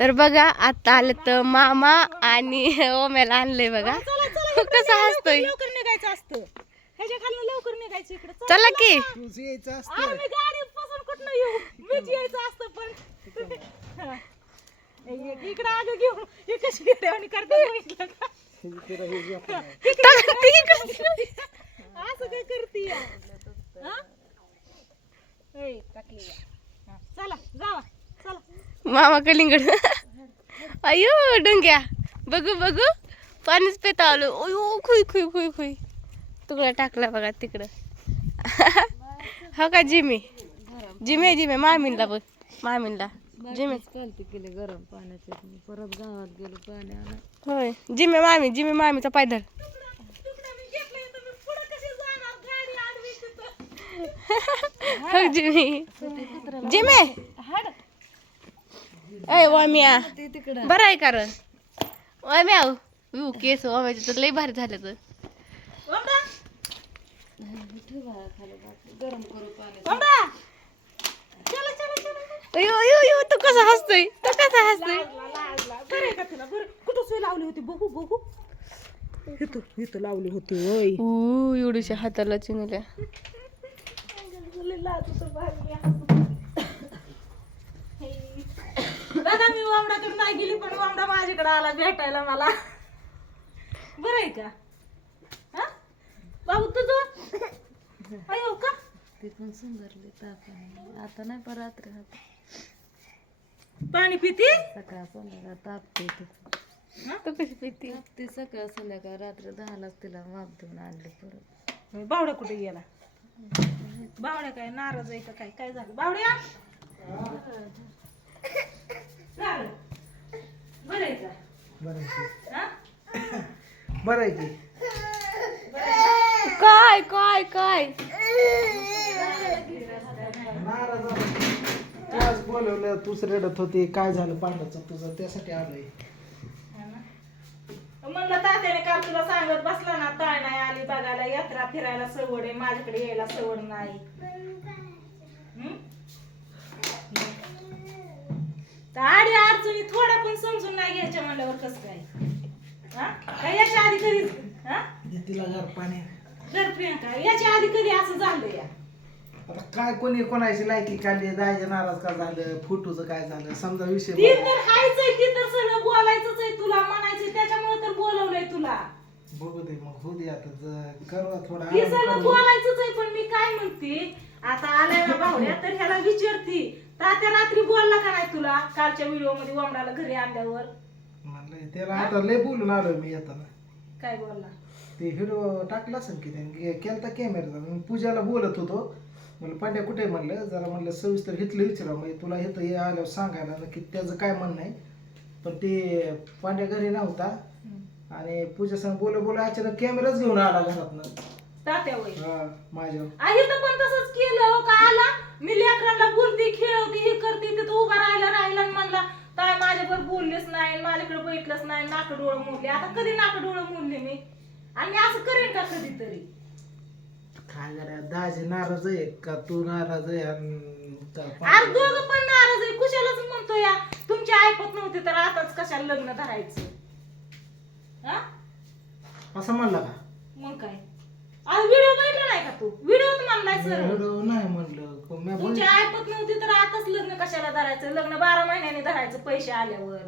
तर बघा आता आलं तर मामा आणि ओम्याला आणलंय बघा. कसं हसतोय. लवकर निघायचं असतं ह्याच्या खाली लवकर निघायचं इकडे चला की तुझं यायचं असतं. अरे मी गाडी पासून कुठनं येऊ मीच यायचं असतं पण इकडे आग घेऊ हे कशी आणि करतात बघितलं का असं काय करते चला जावा चला मामा कलिंगड. अयो डोंग्या बघू बघू पाणीच पेता आलो. अयो खुई खुई खुई खुई तुकडा टाकला बघा तिकडं. हो का जिमी जिमे जिमे मामीनला बघ मामीनला जिमे केले गरम पाण्याचे परत गावात गेलो पाणी आलं होय जिमे मामीचा पायदळ. हो जिमी जिमे अय वाम्या बरं आहे कारण वाम्या केस वाम्याचे तर लई भारी झाले तर. गरम करू पाणी अयो अयो अयो तू कसा हसतोय कुठं सोय लावली होती बघू बघू इथं लावली होती होय एवढीच्या हाताला चिंगल्या. दादा मी वामडाकडे नाही गेली पण वामडा माझ्याकडे आला भेटायला मला. बरं आहे का हा बाबू तुझं अयो का ते पण सुंदरले ताप आता नाही पण रात्री पाणी पिते सकाळ संध्याकाळ तापते तू कशी पिती ते सकाळ संध्याकाळ रात्री 10ला तिला माप देऊन आणले परत. बावड्या कुठे गेला बावड्या काय नाराज आहे का काय काय झालं बावड्या झालं बरं आहे का बरं आहे की काय काय काय आज बोलवलं तूच रडत होती काय झालं पांडवचं तुझं त्यासाठी आलोय. म्हणलं तात्याने काल तुला सांगत बसला ना ताय नाही आली बघायला यात्रा फिरायला सवड आहे माझ्याकडे यायला सवड नाही. आडी अडचणी थोड्या पण समजून नाही घ्यायच्या म्हणल्यावर कसं काय काय याच्या आधी कधी तिला घर पाणी जर प्रियंका याच्या आधी कधी असं झालं या आता काय कोणी कोणाची लायकी काढली जायचं नाराज का झालं फोटोचं काय झालं समजा विषय ती तर हायचंय ती तर सगळं बोलायचंच आहे तुला म्हणायचंय त्याच्यामुळे तर बोलवलंय तुला. बघू दे मग होऊ दे आता करू थोडा ती सगळं बोलायचंच आहे पण मी काय म्हणते आता आलाय ना भावड्या तर ह्याला विचारती तात्या रात्री बोलला का नाही तुला कालच्या व्हिडिओ मध्ये वमडाला घरी आणल्यावर म्हणलं त्याला आता लय बोलून आलोय मी येताना. काय बोलला ते व्हिडिओ टाकला असेल की त्याने केलता कॅमेराचा मी पूजाला बोलत होतो म्हणलं पांड्या कुठे म्हणलं जरा म्हणलं सविस्तर घेतलं विचारा म्हणजे तुला येतं हे आल्यावर सांगायला की त्याचं काय म्हणणं आहे. पण ते पांड्या घरी नव्हता आणि पूजा संग बोल अचानक कॅमेराच घेऊन आला घरातनं तात्या वय माझ्या आई तर पण तसंच केलं का आला मी लेकरांना बोलते खेळवते हे करते तिथं उभा राहिला आणि म्हणला काय माझ्यावर बोललेच नाही माझ्याकडे बैठलंच नाही नाक डोळं मोडले. आता कधी नाक डोळं मोडले मी आणि मी असं करेन का कधीतरी. काय करा दाजी नाराज आहे का तू नाराज आहे अरे दोघं पण नाराज आहे कुशालाच म्हणतो या तुमची ऐकत नव्हती तर आताच कशाला लग्न धरायचं असं म्हणला का मग काय आज व्हिडिओ बघितला नाही का तू व्हिडिओ म्हणलाय सर नाही म्हणलं तुमची ऐकत नव्हती तर आताच लग्न कशाला धरायचं लग्न 12 महिन्याने धरायचं पैसे आल्यावर.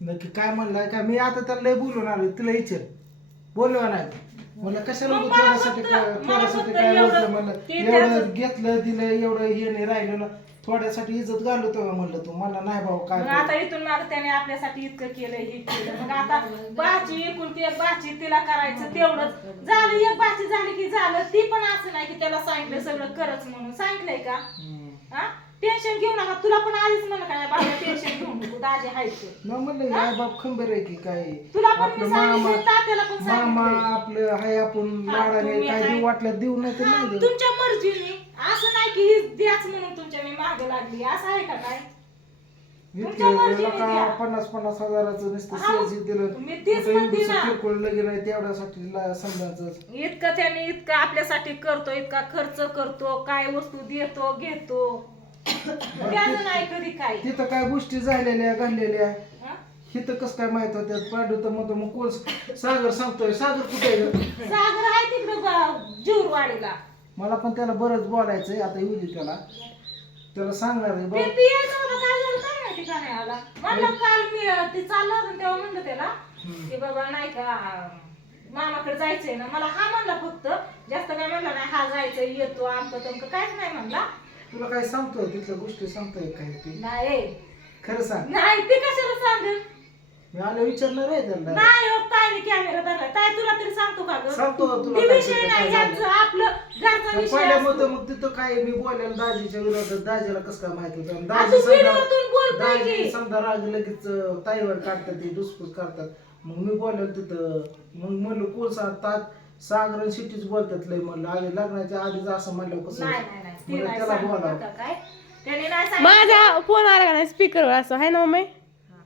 नक्की काय म्हणलाय का मी आता त्याला लय बोलून आलो तुला विचार बोललो नाही म्हणलं कशाला थोड्यासाठी काय होतं म्हणलं एवढं घेतलं दिलं एवढं हे नाही राहिलं ना थोड्यासाठी इज्जत घालवतो म्हणलं तू मला नाही भाऊ काय आता इथून माग त्याने आपल्यासाठी इतकं केलं हे केलं मग आता बाची एकुलती एक बाची तिला करायचं तेवढंच झालं एक बाची झाली की झालं ती पण असं नाही की त्याला सांगितलं सगळं करच म्हणून सांगितलंय का टेन्शन घेऊ नका तुला पण आधीच म्हणलं काय बाबा टेन्शन घेऊ नको दाजी हायचं मग म्हणलं आई बाप खंबीर आहे की काय तुला पण आपलं मामा मामा आपलं हाय आपण लाडाने काय देऊ वाटलं देऊ नाही तर नाही देऊ तुमच्या मर्जीने असं नाही की द्याच म्हणून तुमच्या मी मागे लागली असं आहे का काय तुमच्या मर्जीने का द्या. 50-50 हजाराचं नुसतं हा, सहज दिलं मी तीच म्हणते ना. किरकोळ लगे नाही तेवढ्यासाठी समजायचं. इतकं त्याने इतकं आपल्यासाठी करतो, इतका खर्च करतो, काय वस्तू देतो घेतो, त्याचं नाही कधी काय. तिथं काय गोष्टी झालेल्या घडलेल्या हा? हिथं कसं काय माहित होत्या पांडू तर म्हणतो मग कोण सागर सांगतोय सागर कुठे आहे ग? सागर आहे तिकडं जीवरवाडीला. मला पण त्याला बरंच बोलायचंय आता येऊ दे त्याला सांगणार आहे ते बरं. ती यायचं होतं, काय झालं काय माहिती का नाही आला. म्हणलं काल मी ती चाललं होतं तेव्हा म्हणलं त्याला की बाबा नाही का मामाकडे जायचंय ना. मला हा म्हणला फक्त, जास्त काय म्हणला नाही. हा जायचंय येतो आमचं तमकं काहीच नाही म्हणला. तुला काय सांगतोय तिथल्या गोष्टी सांगतोय काय ते नाही खरं सांग. नाही ती कशाला सांगेल. मी आले विचारणार आहे त्याला नाही हो, ताईने कॅमेरा धरलाय. ताई तुला तरी सांगतो का ग? सांगतो तुला ती काय विषय तिथं नाही, काय ह्यांचं झालं. आपलं घरचा विषय पहिल्या असतो. मग मग तिथं काय मी बोलायला दाजीच्या विरोधात दाजीला कसं काय माहित होतं आ, तू व्हिडिओतून बोलतोय की. दाजी समजा राग लगेच ताईवर काढतात ते दुसपूस करतात. मग मी बोलायला तिथं मग म्हणलं कोण सांगतात सागर आणि सिटीच बोलतात लय म्हणलं आधी लग्नाच्या आधीच असं म्हणलं कसं नाही नाही नाही ती म्हणलं नाही त्याला सांगत बोलावं. बरं का काय. त्याने नाही सांगितलं. माझा फोन आला का नाही स्पीकरवर असं आहे ना मम्मी. हा.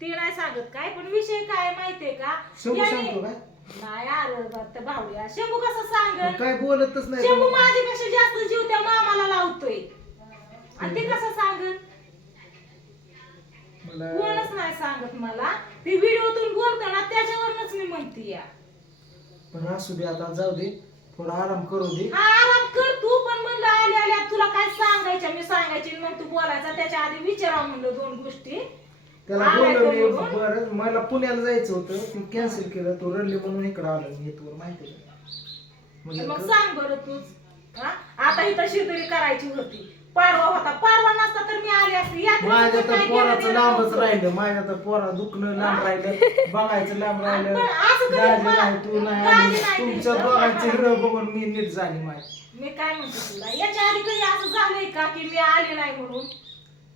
ती नाही सांगत काय, पण विषय काय माहितीये का. शंभू याने- सांगतो काय नाही आलं भाऊया. शंभू कसं सांगल. काय बोलतच नाही शंभू माझ्यापेक्षा जास्त जीव त्या मामाला लावतोय आणि ते कसं सांगल. मला कोणच नाही सांगत मला. ती व्हिडिओतून बोलताना त्याच्यावरच मी म्हणते या. पण असू दे आता जाऊ दे थोडा आराम करू दे. हा आराम कर तू, पण म्हणलं आल्या आल्या तुला काय सांगायच्या मी सांगायची मग तू बोलायचा. त्याच्या आधी विचारावं म्हणलं दोन गोष्टी. त्याला आलाय तो बोलवले म्हणून. बरं मला पुण्याला जायचं होतं ती कॅन्सल केलं तो रडले म्हणून इकडे आलो मी येतो माहिती आहे का? म्हणजे मग सांग बरं तूच. हा? आता इथं शिदोरी करायची होती. पाडवा होता, पाडवा नसता तर मी आले असते. यात्रेचं माझ्या तर तर काय पोराचं केलं लांबच नव्हतं. राहिलं माझ्या तर पोरा दुखणं लांब राहिलं बघायचं लांब राहिलं. पण असं कधी दाजी मला- नाही तू नाही दाजी आली. नाही तुमच्या दिसलं. दोघांचे हिरो बघून मी नीट झाली माझी. मी काय म्हणते तुला, याच्या आधी कधी असं झालंय का की मी आले नाही म्हणून.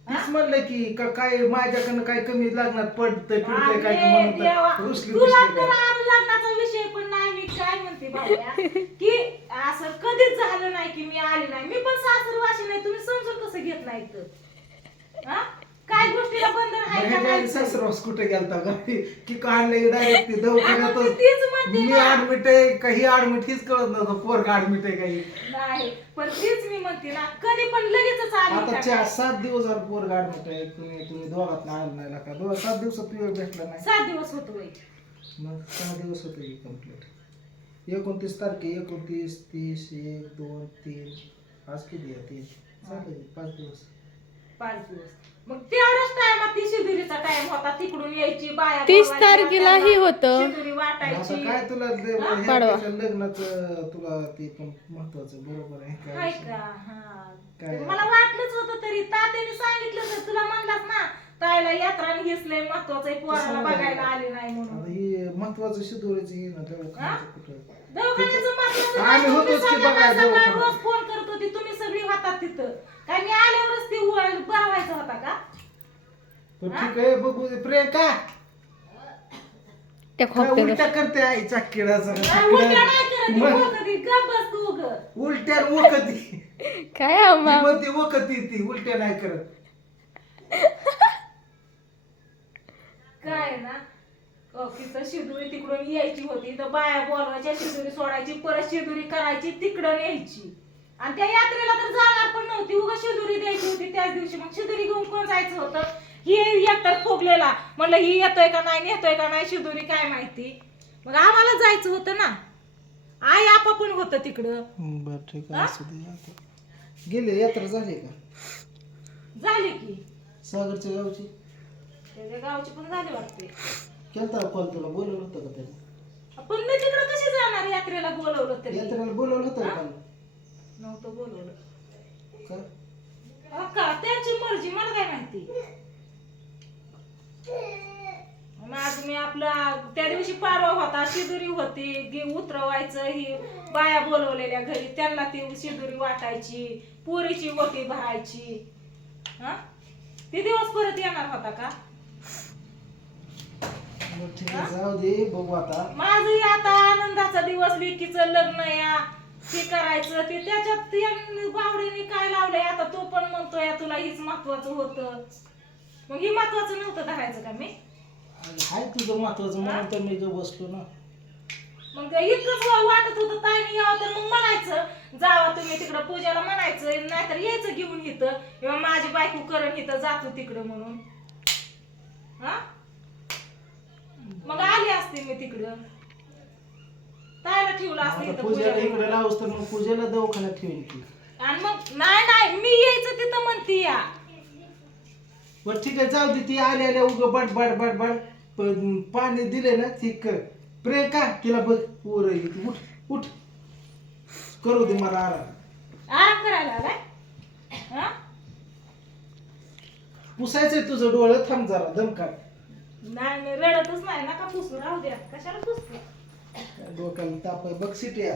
तीच म्हणलं की काय माझ्याकडनं काय कमी लागणार पडतंय फिरतंय काय अरे म्हणून देवा, रुसली तुला बिसली तर काय. आज लग्नाचा विषय पण नाही. मी काय म्हणते बाबा की असं कधीच झालं नाही की मी आले नाही. मी पण सासरवाशी नाही, तुम्ही समजून कसं घेत नाही तर. हा? काय गोष्टीला बंधन आहे का नाही? सासरवास कुठे गेलता का की काढले डायरेक्ट आपण दवाखान्यातच तीच म्हणते मी ना. ऍडमिट आहे काही ऍडमिट हीच कळत नव्हतं पोरग ऍडमिट आहे काही. नाही पण तीच मी म्हणते ना, कधी पण लगेचच आली आता का 4-7 दिवस झाले पोरग ऍडमिट आहे तुम्ही दोघात आलं नाही का 7 दिवसात वेळ भेटला नाही 7 दिवस होतोय. मग 6 दिवस होते कम्प्लीट 29 तारखे 29, 30, 1, 2, 3 आज किती आहे 3 झाले 5 दिवस 5 दिवस. मग तेवढाच टाइमात ती शिदुरीचा टाइम होता. तिकडून यायची बाया 30 बोलवायच्या, तारखेला ही त्यांना होतं. शिदुरी आता वाटायची. काय तुला पाडवा. लग्नाचं तुला ते पण महत्वाचं बरोबर आहे हाय काय का? हा. काय? मला वाटलंच होतं तरी तात्याने सांगितलं तर तुला म्हणलास ना ताईला यात्रा घेसलंय महत्वाचं आहे, पोराला कसं बघायला आले नाही म्हणून. आता ही महत्वाचं शिदोरीचं हे ना दवाखान्याचं कुठं दवाखान्याचं महत्वाचं आम्ही नाही. होतोच तुम्ही की सगळ्यांना बघायला सकाळी दवाखान्यात. रोज फोन करत होती, तुम्ही सगळी होतात तिथं. काय मी आल्यावरच ती बरं व्हायचं होता का? तर ठीक आहे बघू दे. प्रियंका त्या काय खोकत्याला उलट्या करते आईच्या किडाचा नाही, उलट्या नाही करत ती, वखती. गप्प बस तू उगं. उलट्या वखती काय अम्मा ती वखती ती उलट्या नाही करत. काय ना तिथं शिदुरी तिकडून यायची होती तर बाया बोलवायच्या, शिदुरी सोडायची, परत शिदुरी करायची, तिकडं न्यायची. आणि त्या यात्रेला तर जाणार पण नव्हती, उगा शिदुरी द्यायची होती त्याच दिवशी. मग शिदुरी घेऊन कोण जायचं होतं. ही एकतर फुगलेला म्हणलं ही येतोय का नाही नेतोय का नाही शिदुरी काय माहिती. मग आम्हाला जायचं होतं ना. आई आपा पण होतं तिकडं. बर ठीक आहे असू दे आता. गेले यात्रा झाली का झाली की सागरच्या गावची त्याच्या गावची पण झाली वाटते. केलता कॉल तुला बोलवलं होतं का त्याने पण मी तिकडं कशी जाणार यात्रेला बोलवलं तरी. यात्रेला बोलवलं होतं का नव्हतं बोलवलं का का त्यांची मर्जी, मला काय माहिती. माझ मी आपला त्या दिवशी पाडवा होता, शिदुरी होती, उतरवायचं, ही बाया बोलवलेल्या घरी त्यांना ती शिदुरी वाटायची, पुरीची ओटी भरायची. हा ते दिवस परत येणार होता का? बरं ठीक आहे जाऊ दे बघू आता. माझही आता आनंदाचा दिवस, लेकीचं लग्न या हे करायचं ते त्याच्यात बावडीने काय लावलंय आता. तो पण म्हणतोय तुला हीच महत्वाचं होतं. मग ही महत्वाचं नव्हतं धरायचं का मी? हाय तुझं महत्वाचं म्हणून तर मी गं बसलो ना. मग ते इतकंच वाटत होतं ताईने यावं तर मग म्हणायचं जावा तुम्ही तिकडं पूजाला म्हणायचं, नाहीतर यायचं घेऊन इथं, किंवा माझी बायको करण इथं जातो तिकडं म्हणून. हा मग आली असते मी तिकडं, ताईला ठेवलं असतं आता इथं पूजाला इकडे पूजा. लावूस तर मग पूजेला दवाखान्यात ठेवेल की. आणि मग नाही मी यायचं तिथं म्हणती या. बरं ठीक आहे जाऊ दे, ती आल्या आल्या उग बड बड बड पण पाणी दिले ना ती कर. प्रियंका तिला बघ पोर उठ उठ करू दे मला आराम. आराम करायला आलाय? हा पुसायचंय तुझं डोळं, थांब जरा दम काढ. नाही रडतच नाही नका पुसू, राहू द्या, कशाला पुसतो डोक्याला ताप आहे बघ सिटिया.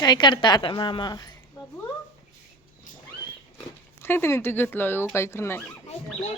काय करता आता मामा? बाबू. सांगते मी तू घेतलं काय करणार